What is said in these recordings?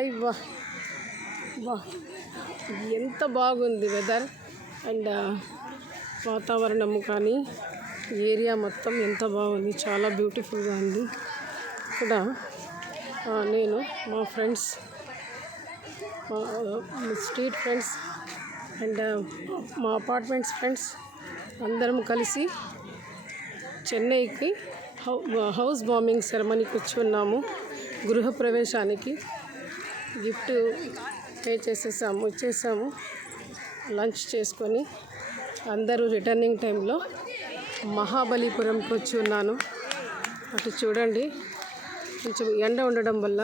అయ్యా వా ఎంత బాగుంది వెదర్ అండ్ వాతావరణము కానీ ఏరియా మొత్తం ఎంత బాగుంది, చాలా బ్యూటిఫుల్గా ఉంది. ఇక్కడ నేను మా ఫ్రెండ్స్, మా స్ట్రీట్ ఫ్రెండ్స్ అండ్ మా అపార్ట్మెంట్స్ ఫ్రెండ్స్ అందరం కలిసి చెన్నైకి హౌస్ వార్మింగ్ సెరమనీకి వచ్చి ఉన్నాము. గృహప్రవేశానికి గిఫ్ట్ పే వచ్చేసాము. లంచ్ చేసుకొని అందరూ రిటర్నింగ్ టైంలో మహాబలిపురంకి వచ్చి ఉన్నాను. అటు చూడండి, కొంచెం ఎండ ఉండడం వల్ల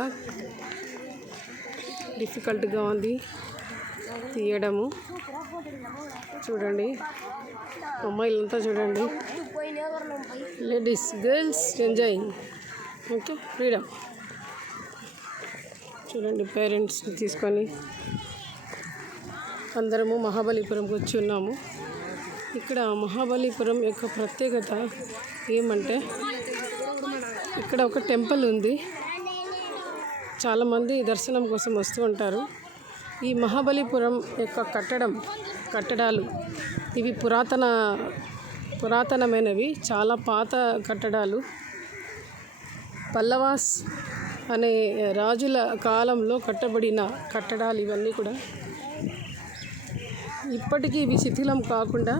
డిఫికల్ట్గా ఉంది తీయడము. చూడండి, అమ్మాయిలంతా చూడండి, ladies girls enjoying. Okay, freedom. చూడండి, పేరెంట్స్ని తీసుకొని అందరము మహాబలిపురంకి వచ్చి ఉన్నాము. ఇక్కడ మహాబలిపురం యొక్క ప్రత్యేకత ఏమంటే, ఇక్కడ ఒక టెంపుల్ ఉంది. చాలామంది దర్శనం కోసం వస్తూ ఉంటారు. ఈ మహాబలిపురం యొక్క కట్టడాలు ఇవి పురాతనమైనవి, చాలా పాత కట్టడాలు. పల్లవాస్ అనే రాజుల కాలంలో కట్టబడిన కట్టడాలు ఇవన్నీ కూడా. ఇప్పటికీ ఇవి శిథిలం కాకుండా,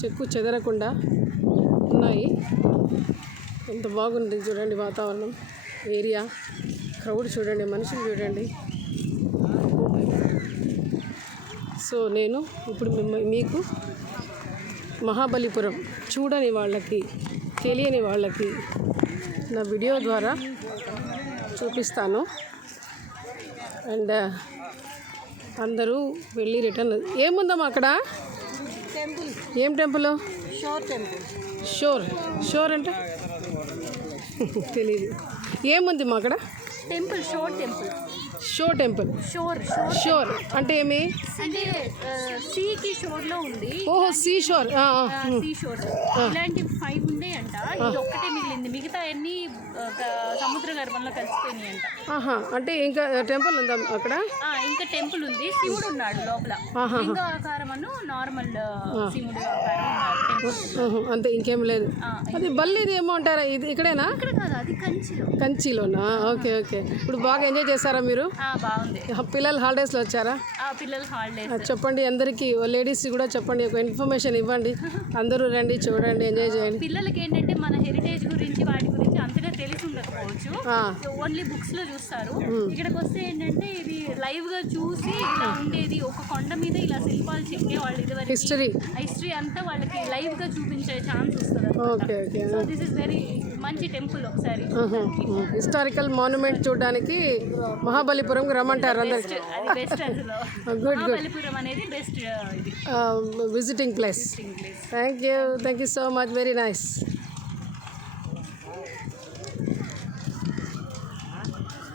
చెక్కు చెదరకుండా ఉన్నాయి. ఎంత బాగుంది చూడండి వాతావరణం, ఏరియా, క్రౌడ్ చూడండి, మనుషులు చూడండి. సో నేను ఇప్పుడు మీకు మహాబలిపురం చూడని వాళ్ళకి, తెలియని వాళ్ళకి నా వీడియో ద్వారా చూపిస్తాను. అండ్ అందరూ వెళ్ళి రిటర్న్. ఏముందమ్మా అక్కడ? టెంపుల్. ఏం టెంపుల్? షోర్ టెంపుల్. షోర్ అంటే తెలీదు. ఏముంది మా అక్కడ? టెంపుల్, షోర్ అంటే ఏమి? సీకి షోర్లో ఉంది. ఓహో, సీ షోర్. సీ షోర్ ఇలాంటి 5 ఉండేయంట. ఇది ఒక్కటే మిగిలింది, మిగతా అన్ని సముద్ర గర్భంలో కలిసిపోయినాయి అంట. అంటే ఇంకా టెంపుల్ ఉందా అక్కడ? ఇంకా టెంపుల్ ఉంది. శివుడు ఉన్నాడు లోపల, లింగ ఆకారం అను నార్మల్ శివుడు ఆకారం. అంతే, ఇంకేం లేదు. అది బల్లిది ఏమో అంటారా? ఇది ఇక్కడేనా? ఇక్కడ కాదు, అది కంచిలోనా? ఓకే. ఇప్పుడు బాగా ఎంజాయ్ చేశారా మీరు? బాగుంది. పిల్లలు హాలిడేస్లో వచ్చారా? పిల్లలు హాలిడేస్. చెప్పండి అందరికీ, లేడీస్ కూడా చెప్పండి, ఒక ఇన్ఫర్మేషన్ ఇవ్వండి. అందరూ రండి, చూడండి, ఎంజాయ్ చేయండి. పిల్లలకి ఏంటంటే మన హెరిటేజ్ గురించి, వాటి గురించి అంతగా తెలిసి ఉండకపోవచ్చు, ఓన్లీ బుక్స్ లో చూస్తారు. ఇక్కడికి వస్తే ఏంటంటే ఇది లైవ్ గా చూసి ఇలా ఉండేది, ఒక కొండ మీద ఇలా శిల్పాలు చెక్కే వాళ్ళు, ఇదివరకు హిస్టరీ అంతా వాళ్ళకి లైవ్ గా చూపించే ఛాన్స్ వస్తుంది. Okay. So this is very మంచి టెంపుల్. ఒకసారి హిస్టారికల్ మాన్యుమెంట్ చూడడానికి మహాబలిపురం రమ్మంటారు అందరికి. మహాబలిపురం అనేది best visiting place. Thank you so much, very nice.